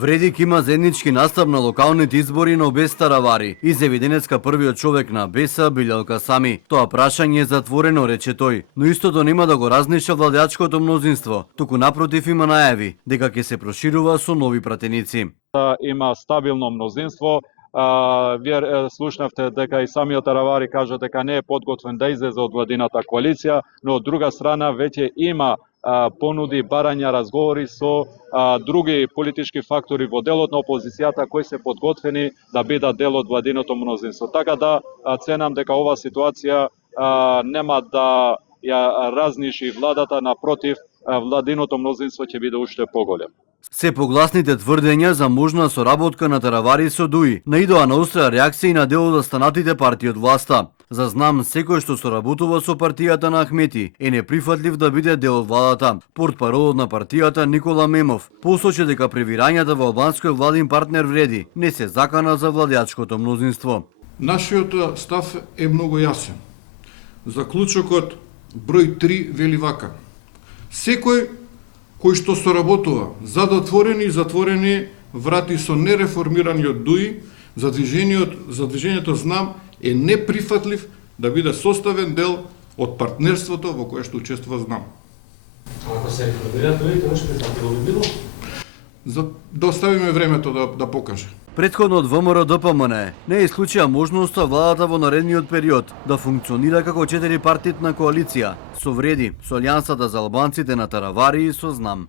Вредик има заеднички настап на локалните избори на обе Старавари. Изјави денеска првиот човек на Беса, Билјалка Сами. Тоа прашање е затворено, рече тој, но истото нема да го разнеша владеачкото мнозинство, туку напротив има најави дека ќе се проширува со нови пратеници. Има стабилно мнозинство. Вие слушнавте дека и самиот Таравари кажа дека не е подготвен да излезе од владината коалиција, но од друга страна веќе има понуди, барања, разговори со други политички фактори во делот на опозицијата кои се подготвени да бидат дел од владиното мнозинство. Така да ценам дека оваа ситуација нема да ја разниши владата, напротив, владиното мнозинство ќе биде уште поголем. Се погласните тврдења за можна соработка на Таравари со ДУИ наидоа на остра реакција и на дел од останатите партии од власта. За знам секој што соработува со партијата на Ахмети е неприфатлив да биде дел од владата. Портпаролот на партијата Никола Мемов посочи дека превирањата во албанскиот владин партнер Вреди не се закана за владеачкото мнозинство. Нашиот став е многу јасен. Заклучокот број 3 вели вака: секој кој што соработува за отворени и затворени врати со нереформираниот ДУИ, за движењето знам е неприфатлив да биде составен дел од партнерството во кое што учествува знам. Ако се реформира ДУИ, тоа што би било? Да оставиме времето да покаже. Претходно од ВМРО ДПМН не исклучија можноста владата во наредниот период да функционира како 4-партитна коалиција со Вреди, со Алијансата за албанците на Таравари и со Знам.